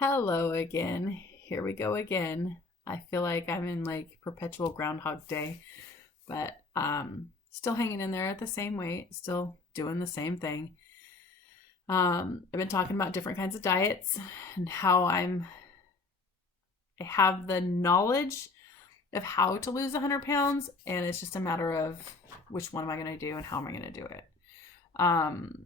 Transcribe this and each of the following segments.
Hello again. Here we go again. I feel like I'm in like perpetual Groundhog Day, but still hanging in there at the same weight, still doing the same thing. I've been talking about different kinds of diets and how I have the knowledge of how to lose 100 pounds, and it's just a matter of which one am I going to do and how am I going to do it. Um,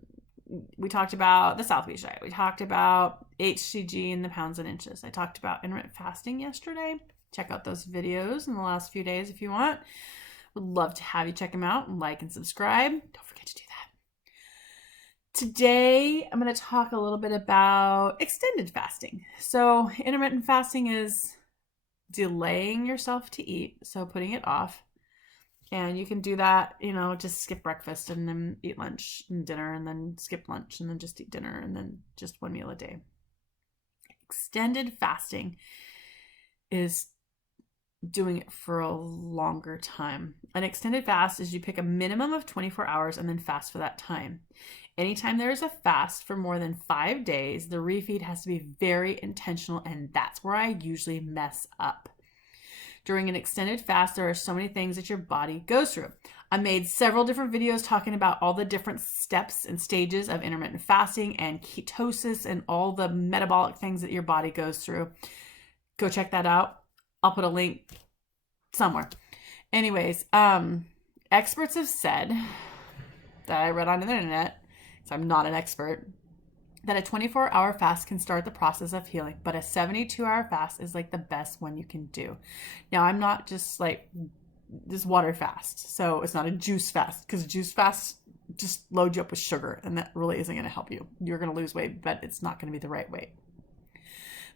we talked about the South Beach diet. We talked about HCG in the pounds and inches. I talked about intermittent fasting yesterday. Check out those videos in the last few days if you want. Would love to have you check them out and like and subscribe. Don't forget to do that. Today, I'm going to talk a little bit about extended fasting. So intermittent fasting is delaying yourself to eat, so putting it off. And you can do that, just skip breakfast and then eat lunch and dinner and then skip lunch and then just eat dinner and then just one meal a day. Extended fasting is doing it for a longer time. An extended fast is you pick a minimum of 24 hours and then fast for that time. Anytime there is a fast for more than 5 days, the refeed has to be very intentional, and that's where I usually mess up. During an extended fast, there are so many things that your body goes through. I made several different videos talking about all the different steps and stages of intermittent fasting and ketosis and all the metabolic things that your body goes through. Go check that out. I'll put a link somewhere. Anyways, experts have said that I read on the internet, so I'm not an expert, that a 24-hour fast can start the process of healing, but a 72-hour fast is like the best one you can do. Now, I'm not just like this water fast, so it's not a juice fast, because juice fast just load you up with sugar, and that really isn't going to help you. You're going to lose weight, but it's not going to be the right weight.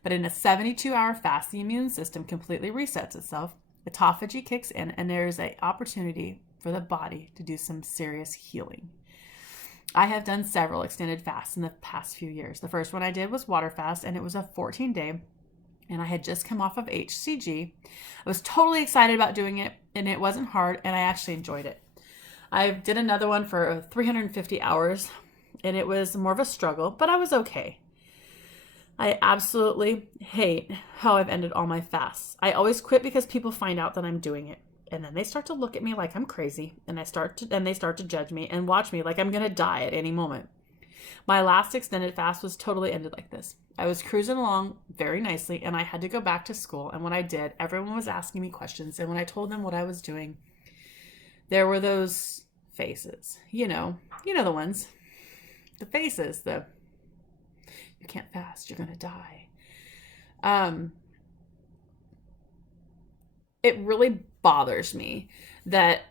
But in a 72-hour fast, the immune system completely resets itself, autophagy kicks in, and there's an opportunity for the body to do some serious healing. I have done several extended fasts in the past few years. The first one I did was water fast, and it was a 14-day, and I had just come off of HCG. I was totally excited about doing it, and it wasn't hard, and I actually enjoyed it. I did another one for 350 hours, and it was more of a struggle, but I was okay. I absolutely hate how I've ended all my fasts. I always quit because people find out that I'm doing it. And then they start to look at me like I'm crazy, and they start to judge me and watch me like I'm going to die at any moment. My last extended fast was totally ended like this. I was cruising along very nicely, and I had to go back to school. And when I did, everyone was asking me questions. And when I told them what I was doing, there were those faces. You know the ones. The faces, you can't fast, you're going to die. It really bothers me that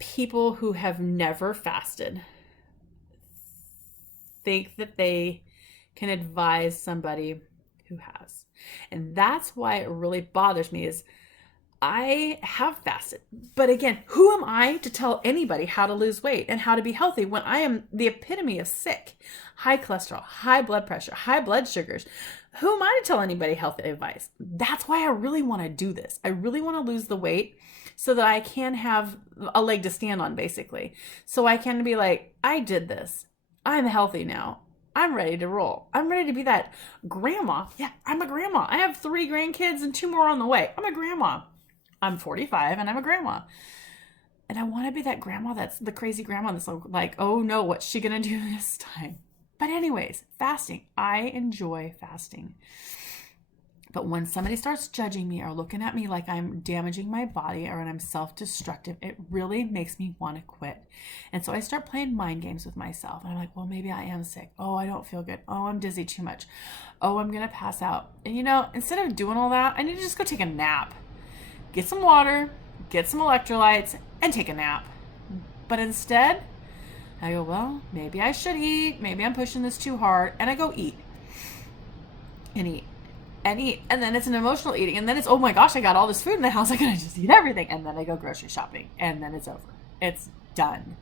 people who have never fasted think that they can advise somebody who has. And that's why it really bothers me is I have fasted. But again, who am I to tell anybody how to lose weight and how to be healthy when I am the epitome of sick? High cholesterol, high blood pressure, high blood sugars. Who am I to tell anybody health advice? That's why I really want to do this. I really want to lose the weight so that I can have a leg to stand on, basically. So I can be like, I did this. I'm healthy now. I'm ready to roll. I'm ready to be that grandma. Yeah, I'm a grandma. I have 3 grandkids and 2 more on the way. I'm a grandma. I'm 45 and I'm a grandma. And I want to be that grandma that's the crazy grandma that's like, oh no, what's she going to do this time? But anyways, fasting. I enjoy fasting. But when somebody starts judging me or looking at me like I'm damaging my body or I'm self-destructive, it really makes me want to quit. And so I start playing mind games with myself. And I'm like, well, maybe I am sick. Oh, I don't feel good. Oh, I'm dizzy too much. Oh, I'm going to pass out. And instead of doing all that, I need to just go take a nap. Get some water, get some electrolytes, and take a nap. But instead, I go, well, maybe I should eat. Maybe I'm pushing this too hard. And I go eat. And eat. And eat. And then it's an emotional eating. And then it's, oh my gosh, I got all this food in the house. I gotta just eat everything. And then I go grocery shopping. And then it's over. It's done.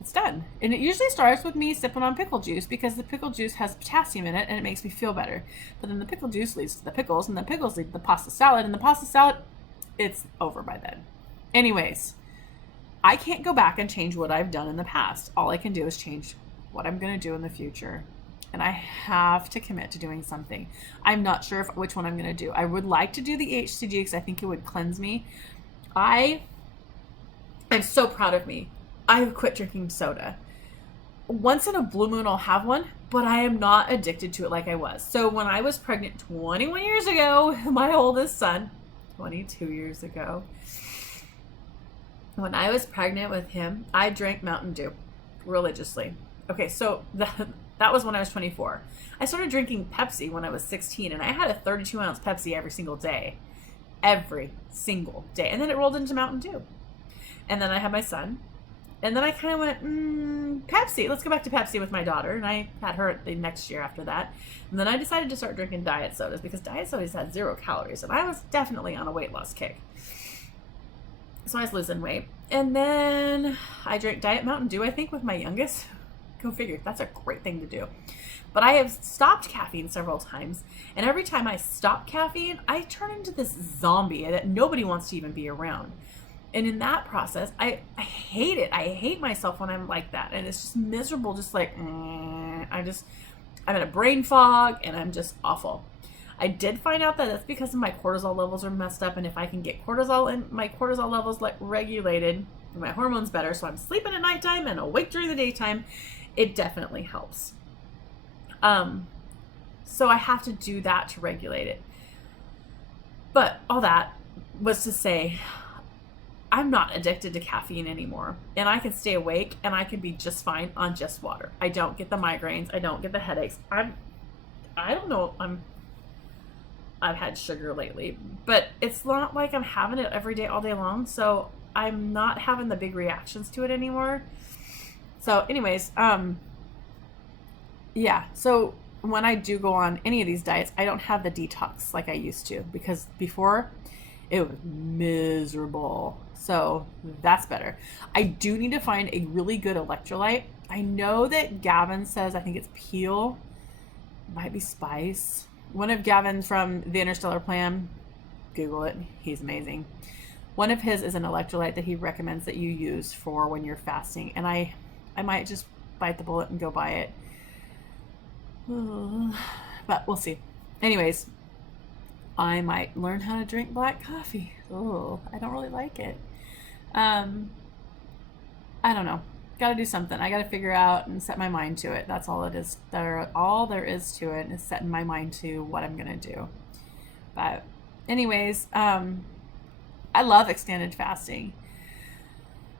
It's done. And it usually starts with me sipping on pickle juice because the pickle juice has potassium in it and it makes me feel better. But then the pickle juice leads to the pickles, and the pickles lead to the pasta salad, and the pasta salad, it's over by then. Anyways, I can't go back and change what I've done in the past. All I can do is change what I'm going to do in the future. and I have to commit to doing something. I'm not sure which one I'm going to do. I would like to do the HCG because I think it would cleanse me. I'm so proud of me. I've quit drinking soda. Once in a blue moon I'll have one, but I am not addicted to it like I was. So when I was pregnant 21 years ago, my oldest son, 22 years ago, when I was pregnant with him, I drank Mountain Dew religiously. Okay, so that was when I was 24. I started drinking Pepsi when I was 16, and I had a 32-ounce Pepsi every single day. Every single day. And then it rolled into Mountain Dew. And then I had my son. And then I kind of went, Pepsi. Let's go back to Pepsi with my daughter. And I had her the next year after that. And then I decided to start drinking diet sodas because diet sodas had 0 calories. And I was definitely on a weight loss kick. So I was losing weight. And then I drank Diet Mountain Dew, I think, with my youngest. Go figure. That's a great thing to do. But I have stopped caffeine several times. And every time I stop caffeine, I turn into this zombie that nobody wants to even be around. And in that process, I hate it. I hate myself when I'm like that. And it's just miserable, just like, I'm in a brain fog, and I'm just awful. I did find out that that's because my cortisol levels are messed up, and if I can get cortisol and my cortisol levels like regulated, my hormones better, so I'm sleeping at nighttime and awake during the daytime, it definitely helps. So I have to do that to regulate it. But all that was to say, I'm not addicted to caffeine anymore, and I can stay awake and I can be just fine on just water. I don't get the migraines. I don't get the headaches. I don't know. I've had sugar lately, but it's not like I'm having it every day, all day long. So I'm not having the big reactions to it anymore. So anyways, yeah. So when I do go on any of these diets, I don't have the detox like I used to, because before it was miserable. So that's better. I do need to find a really good electrolyte. I know that Gavin says, I think it's Peel, might be Spice. One of Gavin from the Interstellar Plan, Google it. He's amazing. One of his is an electrolyte that he recommends that you use for when you're fasting. And I might just bite the bullet and go buy it. But we'll see. Anyways, I might learn how to drink black coffee. Oh, I don't really like it. I don't know. Got to do something. I got to figure out and set my mind to it. That's all it is. All there is to it is setting my mind to what I'm going to do. But anyways, I love extended fasting.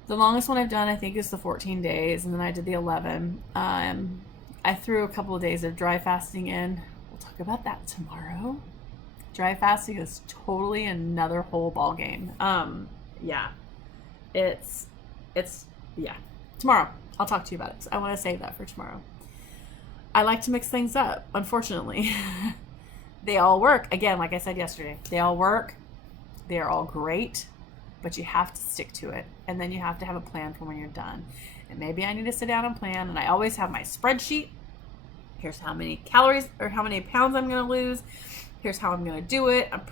The longest one I've done, I think, is the 14 days, and then I did the 11. I threw a couple of days of dry fasting in. We'll talk about that tomorrow. Dry fasting is totally another whole ball game. Yeah, it's yeah. Tomorrow, I'll talk to you about it. I want to save that for tomorrow. I like to mix things up, unfortunately. They all work. Again, like I said yesterday, they all work. They are all great, but you have to stick to it. And then you have to have a plan for when you're done. And maybe I need to sit down and plan. And I always have my spreadsheet. Here's how many calories or how many pounds I'm going to lose. Here's how I'm going to do it. I'm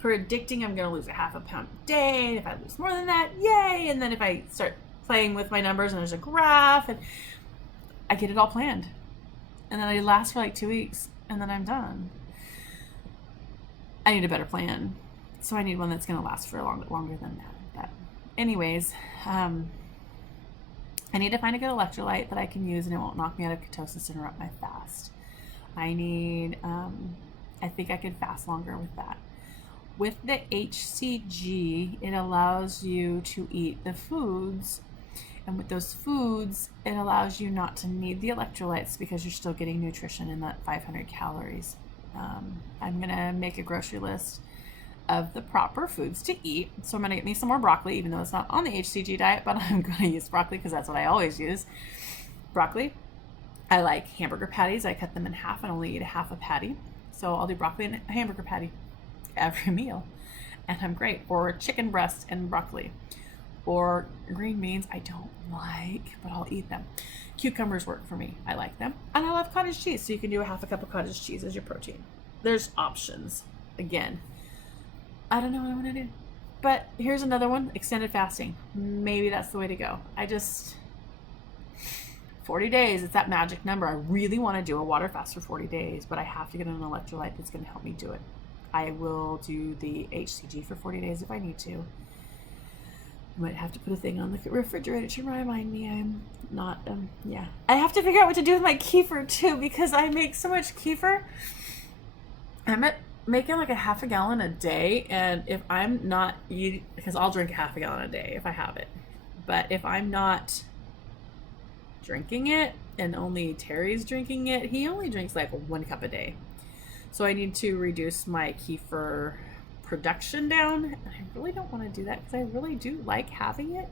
predicting I'm going to lose a half a pound a day. If I lose more than that, yay. And then if I start playing with my numbers and there's a graph, and I get it all planned. And then I last for like 2 weeks, and then I'm done. I need a better plan. So I need one that's going to last for longer than that. But anyways, I need to find a good electrolyte that I can use and it won't knock me out of ketosis and interrupt my fast. I need, I think I could fast longer with that. With the HCG, it allows you to eat the foods. And with those foods, it allows you not to need the electrolytes because you're still getting nutrition in that 500 calories. I'm going to make a grocery list of the proper foods to eat. So I'm going to get me some more broccoli, even though it's not on the HCG diet, but I'm going to use broccoli because that's what I always use. Broccoli. I like hamburger patties. I cut them in half and only eat a half a patty. So I'll do broccoli and a hamburger patty every meal. And I'm great. Or chicken breast and broccoli. Or green beans, I don't like, but I'll eat them. Cucumbers work for me. I like them. And I love cottage cheese, so you can do a half a cup of cottage cheese as your protein. There's options. Again, I don't know what I'm going to do. But here's another one, extended fasting. Maybe that's the way to go. 40 days, it's that magic number. I really want to do a water fast for 40 days, but I have to get an electrolyte that's going to help me do it. I will do the HCG for 40 days if I need to. I might have to put a thing on the refrigerator to remind me I'm not, yeah. I have to figure out what to do with my kefir too, because I make so much kefir. I'm making like a half a gallon a day, and if I'm not eating, because I'll drink a half a gallon a day if I have it, but if I'm not drinking it and only Terry's drinking it, he only drinks like 1 cup a day. So I need to reduce my kefir production down, and I really don't want to do that because I really do like having it.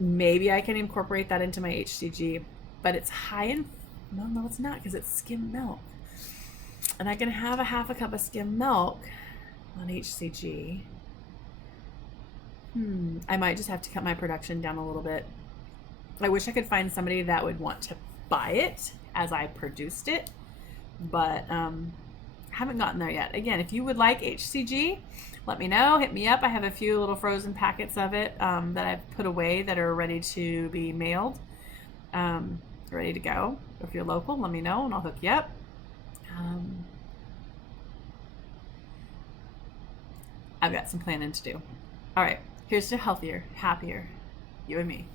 Maybe I can incorporate that into my HCG, but it's high in, no it's not, because it's skim milk, and I can have a half a cup of skim milk on HCG. I might just have to cut my production down a little bit. I wish I could find somebody that would want to buy it as I produced it, but haven't gotten there yet. Again, if you would like HCG, let me know. Hit me up. I have a few little frozen packets of it that I've put away that are ready to be mailed, ready to go. If you're local, let me know and I'll hook you up. I've got some planning to do. All right, here's to healthier, happier, you and me.